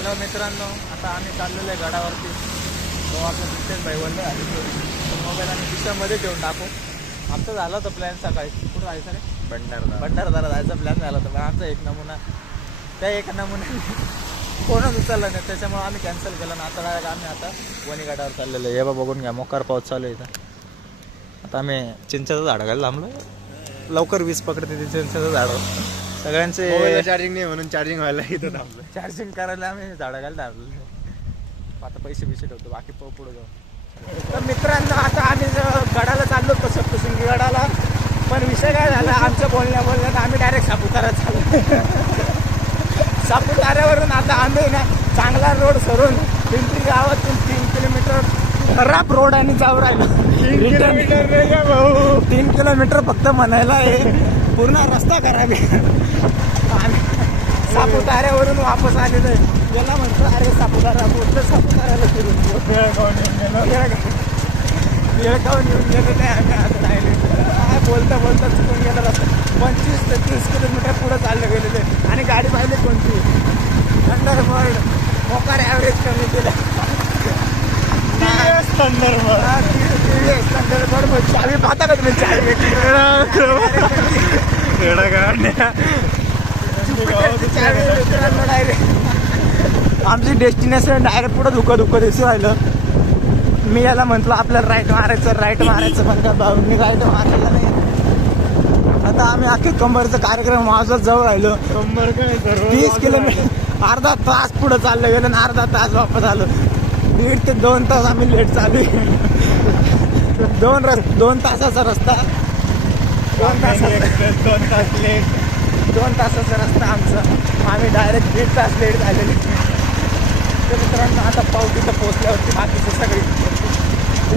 Hello मित्रांनो, आता आम्ही चाललेलो आहे गडावरती. तो आपला नितेश भाई बोलले आधी मोबाईल आणि खिशामध्ये ठेवून टाकू. आमचं झालं होतं प्लॅन सकाळी. कुठं जायचं रे? भंडारदरा जायचा प्लॅन झाला होता, पण आमचा एक नमुना त्या एक नमुन्याने कोणच उचललं नाही, त्याच्यामुळे आम्ही कॅन्सल केलं. ना आता डायरेक्ट आम्ही आता वणी गडावर चाललेलो आहे. हे बा बघून घ्या, मोकार पाऊस चालू आहे इथं. आता आम्ही चिंचेचं झाड घायला थांबलो. लवकर वीज पकडते ते चिंचेचं झाड. सगळ्यांचे चार्जिंग नाही म्हणून चार्जिंग व्हायला इथं थांबलं. चार्जिंग करायला आम्ही झाडं घायला थांबलो. आता पैसे ठेवतो, बाकी पुढे जाऊ. तर मित्रांनो, आता आम्ही गडाला चाललो होतो, सप्तशृंगी गडाला. पण विषय काय झाला, आमच्या बोलण्यात आम्ही डायरेक्ट सापुतारा चाललो. सापुताऱ्यावरून आता आम्ही ना चांगला रोड सरून पिंपरी गावातून 3 किलोमीटर खराब रोड आणि जाऊ राहिलो. 3 किलोमीटर फक्त म्हणायला आहे, पूर्ण रस्ता खराब आहे. आम्ही सापुताऱ्यावरून वापस आलेलो आहे. याला म्हणतो अरे सापुतारा, बोलतो सापुताऱ्याला फिरून येळगाव येऊन गेलो नाही आम्ही. आता राहिले काय बोलता चुकून गेलं रस्ता. 25 ते 30 किलोमीटर पुढं चाललं गेलेले. आणि गाडी पाहिली कोणती, थंडरबर्ड. मोकार ॲव्हरेज कमी केलं. थंडरबर्ड चावी पाहता का तुम्ही? चावी आमची डेस्टिनेशन डायरेक्ट पुढं धुकं दिसू राहिलं. मी याला म्हटलं आपल्याला राईट मारायचं पण का भाऊंनी राईट मारायला नाही. आता आम्ही अख्खे कंबरचा कार्यक्रम वाजत जवळ राहिलो. 30 किलोमीटर अर्धा तास पुढं चाललं गेलं आणि अर्धा तास वापस आलो. 1.5 ते 2 तास आम्ही लेट चालू आहे. 2 तासाचा रस्ता, 2 तासाचा रस्ता आमचा. आम्ही डायरेक्ट 1.5 तास लेट झालेले. तर मित्रांनो, आता पाऊ तिथं पोहोचल्यावरती बाकीचं सगळी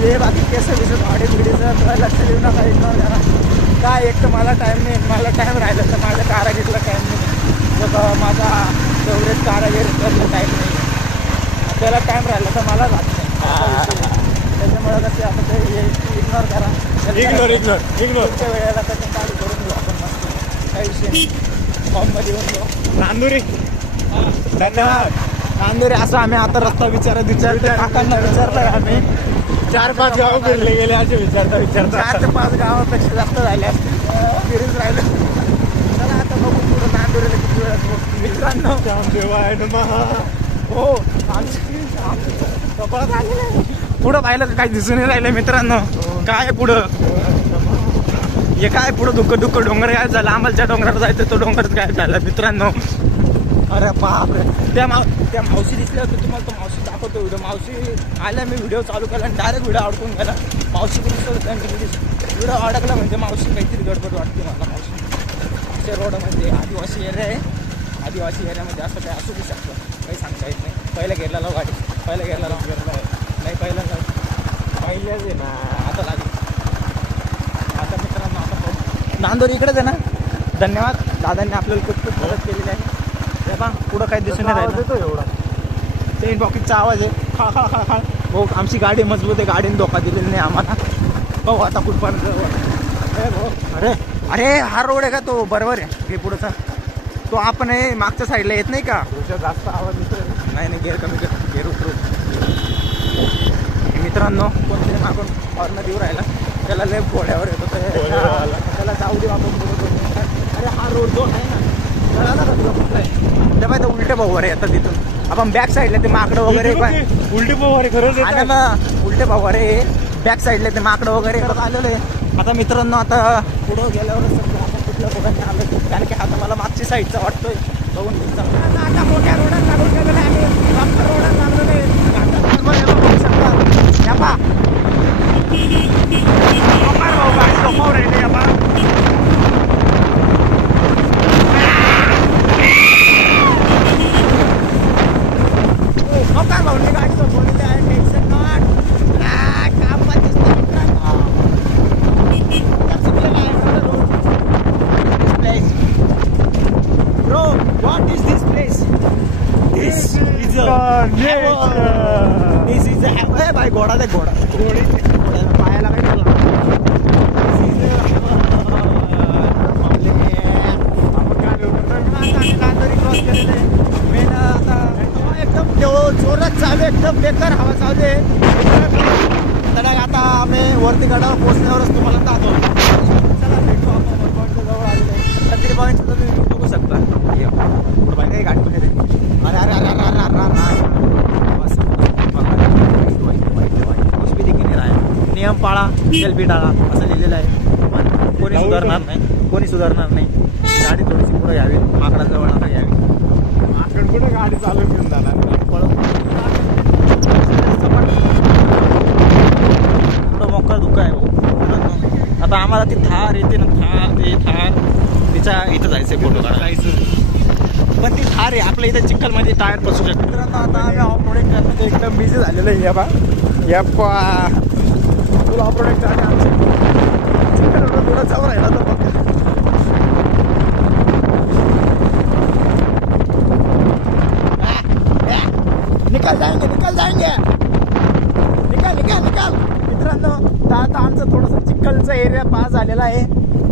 हे बाकी केसं दिसत भाडे भिडीचं लक्ष देऊ नका, इग्नोर करा. काय एक तर मला टाईम नाही, मला टाईम राहिला तर माझ्या कारागीरला टाईम नाही, तर माझा एवढेच कारागीरला टाईम नाही, त्याला टाईम राहिला तर मला राहत नाही. त्याच्यामुळे कसं आता ते इग्नोर करा. इग्नोरच्या वेळेला त्याचं चालू करून घेऊ आपण मस्त, काही विषय नाही. फॉर्ममध्ये येऊन जाऊ. नांदुरी धन्यवाद. नांदुरी असं आम्ही आता रस्ता विचारतो काकांना विचारलंय आम्ही. 4-5 गाव फिरले गेले असे विचारता 4 ते 5 गावापेक्षा जास्त झाले असते. फिरून राहिलं. चला आता बघू पुढं नांदुरीला किती वेळात मित्रांनो. हो कपाळात आलेलं आहे. पुढं पाहिलं का काही दिसून नाही राहिलं मित्रांनो. काय पुढं हे काय पुढं दुःख डोंगर काय झालं. आम्हाला ज्या डोंगरावर जायचं तो डोंगरच काय झालं मित्रांनो. अरे बापरे, त्या मावशी दिसल्या होत्या. तुम्हाला तो मावशी दाखवतो व्हिडिओ. मावशी आल्या, मी व्हिडिओ चालू केला आणि डायरेक्ट व्हिडिओ अडकून गेला. मावशी व्हिडिओ अडकला म्हणजे मावशी काहीतरी गडबड वाटते मला. मावशी अशा रोडमध्ये आदिवासी एरिया आहे. आदिवासी एरियामध्ये असं काय असू बी शकतं, काही सांगता येत नाही. पहिल्या घेरला लाव गाडी, पहिल्या घेरला लाव नाही, पहिल्याच आहे ना. आता लागेल. आता मित्रांनो, आता नांदोरी इकडेच आहे ना. धन्यवाद, दादांनी आपल्याला खूप मदत केलेली आहे. बा पुढं काही दिसून नाही राहिलं. एवढा चेन पॉकेटचा आवाज आहे. खा हो, आमची गाडी मजबूत आहे, गाडीने धोका दिलेला नाही आम्हाला. हो आता कुठपर्यंत. अरे हा रोड आहे का तो? बरोबर आहे. हे पुढचा तो आपण हे मागच्या साईडला येत नाही का? जास्त आवाज येतो. नाही गेअर कमी कर, गेअर उतरू. मित्रांनो, कोणतरी मागून हॉर्न देऊ राहिला, त्याला लय घोड्यावर येतो, त्याला जाऊ दे आपण. अरे हा रोड जो आहे ना, त्या पाहिजे उलटे पवार येतात तिथून. आपण बॅक साईडला ते माकडं वगैरे उलटे पवार खरंच आहे ना. उलटे पवार बॅक साईडला ते माकडं वगैरे आलेलं आहे. आता मित्रांनो, आता पुढं गेल्यावरच समजा आपण कुठल्या ठिकाणी आलो, कारण की आता मला मागच्या साईडचा वाटतोय. बघून आता मोठ्या रोडात लागून गेलेलं आहे. आमच्या रोडात लागलेलं आहे. बघू शकता या पा गाडी लोकावर राहिले या पा. काय भाऊने गाडी सोडवलेली आहे. Tension not. काम पण दिसतं मित्रांनो. Bro, what is this place? This is a भाई घोडा दे, घोडा पायाला काय झालं. आपण काय नांदोरी क्रॉस केलेलं आहे. मेन आता एकदम जोरात चालू एकदम बेकार हवा चालू आहे. तर आता आम्ही वरती गडावर पोहोचल्यावरच तुम्हाला दाखवतो. चला भेटू आपण वरपाटच्या जवळ आलेलो. तकरी बघायचं तर तुम्ही बघू शकता. पुढं बाहेर काही गाडी पण येते. अरे अरे अरे अरे अरे कुछ भी दिखी नाही राहा. नियम पाळा सेल्फी टाळा असं लिहिलेलं आहे. पण कोणी सुधारणार नाही, कोणी सुधारणार नाही. गाडी थोडीशी पुढे घ्यावी, माकडांजवळ नका घ्यावी. माकड कुठं गाडी चालून घेऊन जाणार पुढं मोकळा धुका आहे भाऊ. आता आम्हाला ती थार येते ना, थार तिच्या इथं जायचंय फोटो काढायचं. पण ती थार आहे आपल्या इथे चिखलमध्ये टायर बसू शकतो. मित्रांनो आता आम्ही ऑफ रोडिंग करण्याचं एकदम बिझी झालेलं आहे. यापा फुल ऑफ रोडिंग करणे आमचं चिखल थोडं जवळ राहिला तर बघ. निकाल जाएंगे निकाल. मित्रांनो आता आमचं थोडंसं चिखलचा एरिया पास झालेला आहे.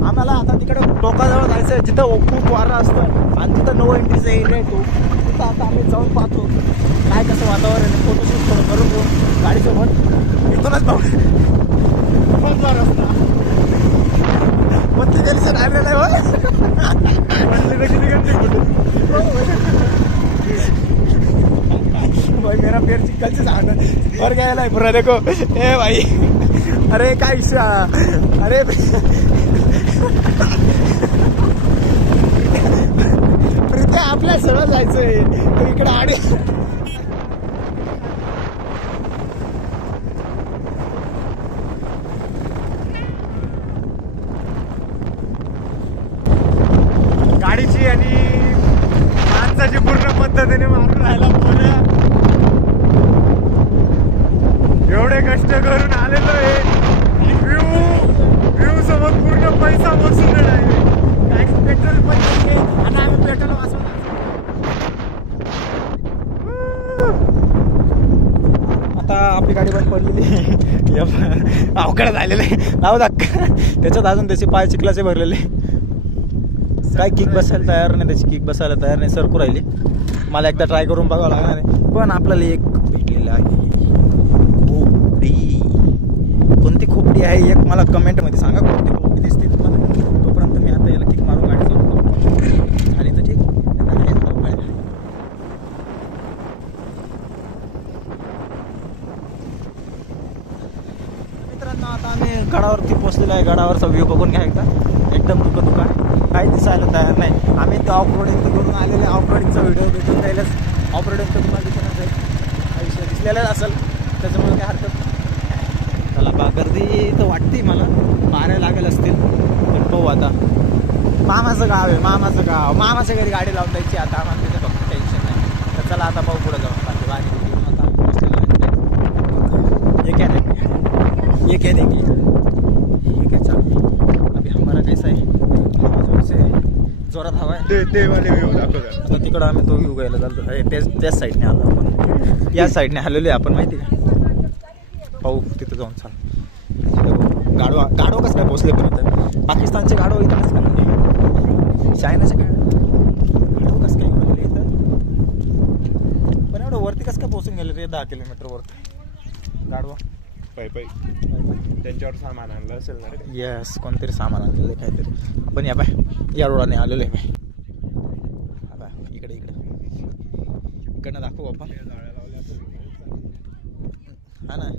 आम्हाला आता तिकडे टोकाजवळ जायचं आहे जिथं खूप वारा असतं आणि तिथं नो एंट्रीचा एरिया आहे तो. तिथं आता आम्ही जाऊन पाहतो काय कसं वातावरण आहे. फोटोशूट थोडं करून घेऊ गाडीसोबत. इथूनच भाऊ रस्ता पत्ती गलीचं राहिलेलं आहे. भाई मेरा पैर चिकल से भर गया है पूरा. देखो ए भाई अरे काय अरे प्रीत्या आपल्या सरळ जायचंय तर इकडे आडी. गाडीची आणि माणसाची पूर्ण पद्धतीने मारून राहायला पोऱ्या. एवढे कष्ट करून आलेलो आहे. व्ह्यू सोबत पूर्ण पैसा बसून राहिले. पेट्रोल पण आणि आम्ही पेट्रोल वाचवलं. आता आपली गाडी पण पडलेली अवघड झालेलं आहे. लावू धक्का त्याच्यात अजून त्याचे पाय चिखलाचे भरलेले. काय किक बसायला तयार नाही, त्याची किक बसायला तयार नाही, सरकू राहिली. मला एकदा ट्राय करून बघावं लागणार आहे. पण आपल्याला एक भेटलेलं आहे खोपडी. कोणती खोपडी आहे एक मला कमेंटमध्ये सांगा. कोणती खोपडी दिसते तुम्हाला. तोपर्यंत मी आता याला किक मारून गाडी चालू करतो. झाली तर ठीक. मित्रांनो आता आम्ही गडावरती पोहोचलेलो आहे. गडावरचा व्ह्यू बघून घ्या एकदा. एकदम दुका काही दिसायला तयार नाही. आम्ही ते ऑफ रोडिंग करून आलेले. ऑफ रोडिंगचा व्हिडिओ भेटून जाईलच. ऑफ रोडिंग तर तुम्हाला दिसूनच जाईल. हा विषय दिसलेलाच असेल त्याच्यामुळे काही हरकत नाही. त्याला गर्दी तर वाटते मला. मारायला लागेल असतील पण पाहू आता. मामाचं गाव आहे, मामाच्या घरी गाडी लावून द्यायची आता आम्हाला. तिथे फक्त टेन्शन नाही. तर चला आता पाहू पुढे जाऊन. बाकी आता ये क्या देखिए ये क्या चालू है अभी हमारा कैसा है. जोर से जोरात हवा आहे. ते वाले व्ह्यू दाखव. आता तिकडं आम्ही तो व्ह्यू घ्यायला चालतो. त्याच साईडने आलो आपण. या साईडने आलेलो आहे आपण माहिती का. पाहू तिथं जाऊन चाल. गाडवा कसं काय पोचले पण इथं. पाकिस्तानचे गाडव इथं कसं काय म्हणजे चायनाचे गाडव कसं काय गेले इथं. पण एवढं वरती कसं काय पोचून गेले रे 10 किलोमीटर वरती गाडवा. पायी त्यांच्यावर सामान आणलं असेल ना. येस कोणतरी सामान आणलेलं काहीतरी. आपण या रोडाने आलेलो आहे इकडे इकडनं दाखवू आपण. हा ना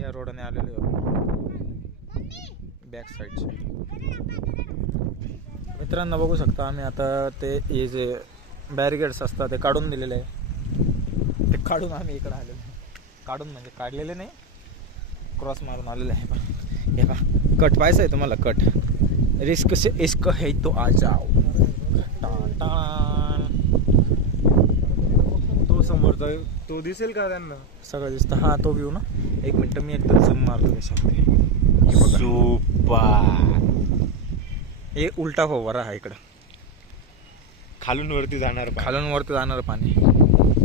या रोडाने आलेलो आहे बॅक साईडचे. मित्रांनो बघू शकता आम्ही आता ते हे जे बॅरिकेड्स असतात ते काढून दिलेले आहे. ते काढून आम्ही इकडे आलेलो आहे. काढून म्हणजे काढलेले नाही, क्रॉस मारून आलेले आहे. हे पहा कट पाहायचं आहे तुम्हाला. कट रिस्क से इश्क है तो आ जाओ. तो समोरचा तो दिसेल का त्यांना. सगळं दिसतं. हा तो व्ह्यू ना. एक मिनटं मी एकदम झूम मारतो त्याच्यामध्ये. सुपर. हे उलटा हो वरा हा इकडं. खालून वरती जाणार पाणी.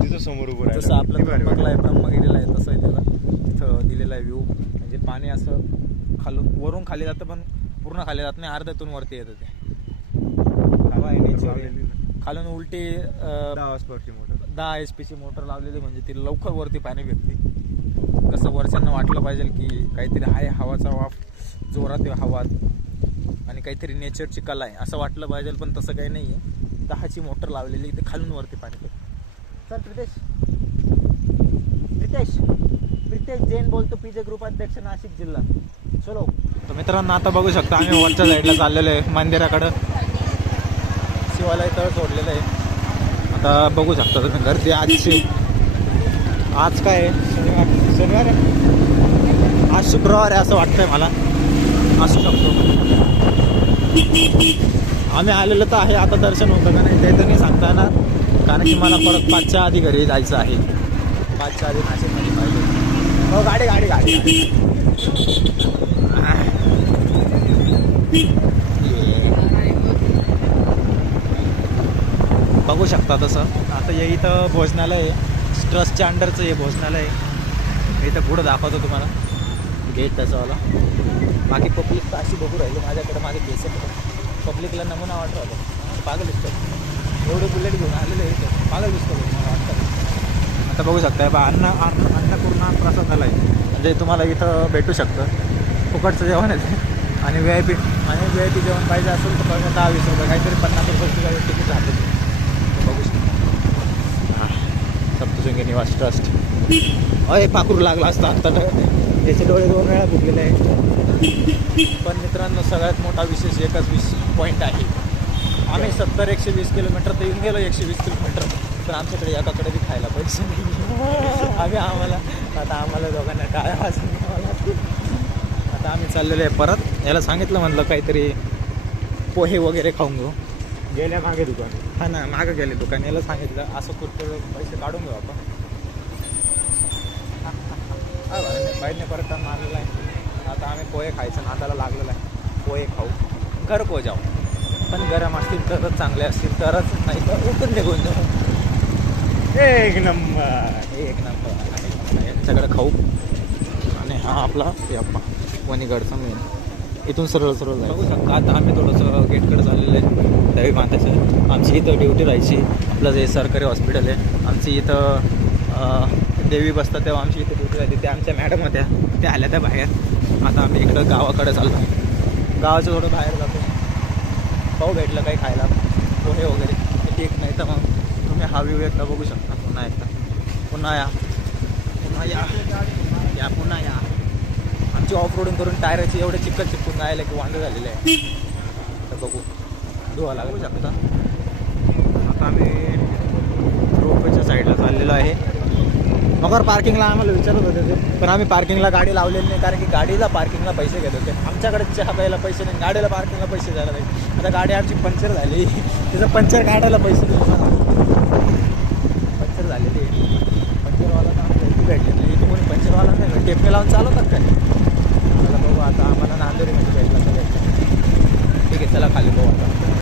तिथं समोर उभं राहिलं. जसं आपलं ब्रह्मगिरीला आहे तसं आहे त्याला. तिथं दिलेला आहे व्ह्यू. म्हणजे पाणी असं वरून खाली जातं पण पूर्ण खाली जात नाही. अर्ध्यातून वरती येतं ते. हवा आहे नेचर. खालून उलटी 10 हॉर्सपावरची मोटर. 10 HP ची मोटर लावलेली म्हणजे ती लवकर वरती पाणी भेटते. कसं वर्षांना वाटलं पाहिजे की काहीतरी आहे हवाचा वाफ, जोरात हवा आणि काहीतरी नेचरची कला आहे असं वाटलं पाहिजे, पण तसं काही नाही आहे. 10ची मोटर लावलेली ते खालून वरती पाणी भेटते. चल प्रितेश जैन बोलतो, पीजे ग्रुप अध्यक्ष नाशिक जिल्हा. चलो. तर मित्रांनो आता बघू शकता आम्ही वरच्या साईडला चाललेलो आहे मंदिराकडं. शिवालय तळ सोडलेलं आहे. आता बघू शकता तुम्ही गर्दी आजची. आज काय आहे? शनिवार आहे. आज शुक्रवार आहे असं वाटतंय मला, असू शकतो. आम्ही आलेलो तर आहे, आता दर्शन होतं का नाही ते तर नाही सांगता येणार, कारण की मला परत 5च्या आधी घरी जायचं आहे. 5च्या आधी नाशिकमध्ये पाहिजे. हो गाडी गाडी गाडी बघू शकता तसं. आता हे इथं भोजनालय आहे, ट्रस्टच्या अंडरचं हे भोजनालय आहे. इथं पुढं दाखवतो तुम्हाला गेट त्याचावाला. बाकी पब्लिक तर अशी बघू राहिली माझ्याकडे, माझे केस पब्लिकला नमुना वाटत होतं. पागल दिसतो एवढे बुलेट घेऊन आलेले आहे, पागल दिसतो मला वाटतं. आता बघू शकता बा अन्नपूर्णा प्रसादाला आहे, म्हणजे तुम्हाला इथं भेटू शकतं. फुकटचं जेवण आहे आणि VIP जेवण पाहिजे असेल तर 10-20 रुपये, काहीतरी 50 रुपये तिकीट राहतं. बघू शकता सप्तशृंगी निवास ट्रस्ट. अय पाखरू लागला असता आता, त्याचे डोळे 2 वेळा फुटलेले आहेत. पण मित्रांनो सगळ्यात मोठा विशेष एकच पॉईंट आहे. आम्ही 70-120 किलोमीटर तर येऊन गेलो, 120 किलोमीटर, तर आमच्याकडे एकाकडे बी खायला पैसे नाही. आम्हाला दोघांना काय आता आम्ही चाललेलो आहे परत. याला सांगितलं म्हणलं काहीतरी पोहे वगैरे खाऊन घेऊ. गेल्या मागे दुकान. हा ना, मागं गेले दुकान. याला सांगितलं असं कुठं पैसे काढून घेऊ आपण. बाईकने परत आलेला आहे. आता आम्ही पोहे खायचं नादाला लागलेलं आहे. पोहे खाऊ, घर पो जाऊ, पण गरम असतील तरच चांगले असतील तरच, नाही तर उठून निघून जाऊ. एक नंबर. आणि यांच्याकडे खाऊ. आणि हा आपला वणीगडचा मेन. इथून सरळ जाईल. बघू शकता आता आम्ही थोडंसं गेटकडे चाललेलं आहे दही बांधायचं. आमची इथं ड्युटी राहायची. आपलं जे सरकारी हॉस्पिटल आहे, आमची इथं देवी बसतात तेव्हा आमची इथे ड्युटी राहते. त्या आमच्या मॅडम होत्या, त्या आल्या त्या बाहेर. आता आम्ही इकडं गावाकडे चाललो. गावाचं थोडं बाहेर जातो. पाहू भेटलं काही खायला, पोहे वगैरे ठीक, नाही तर मग तुम्ही हा व्ह्यू एकदा बघू शकता. पुन्हा या आमची ऑफ रोडिंग करून टायराची एवढे चिपकून जायला की वांदे झालेले आहे. तर बघू धुवा लागू शकता. आता आम्ही रोपवेच्या साईडला चाललेलो आहे. मगर पार्किंगला आम्हाला विचारत होते ते, पण आम्ही पार्किंगला गाडी लावलेली नाही, कारण की गाडीला पार्किंगला पैसे घेत होते. आमच्याकडे चहा प्यायला पैसे नाही, गाडीला पार्किंगला पैसे द्यायला नाही. आता गाडी आमची पंक्चर झाली, तिचं पंक्चर काढायला पैसे दिले. पंक्चर झालेली पंक्चरवाला तर आम्हाला भेटले नाही. इथे कोणी पंक्चरवाला नाही, टेपने लावून चालवतात काय. चला बघू आता, आम्हाला नांदेडमध्ये भेटला तर भेटला. ठीक आहे, चला खाली बघू आता.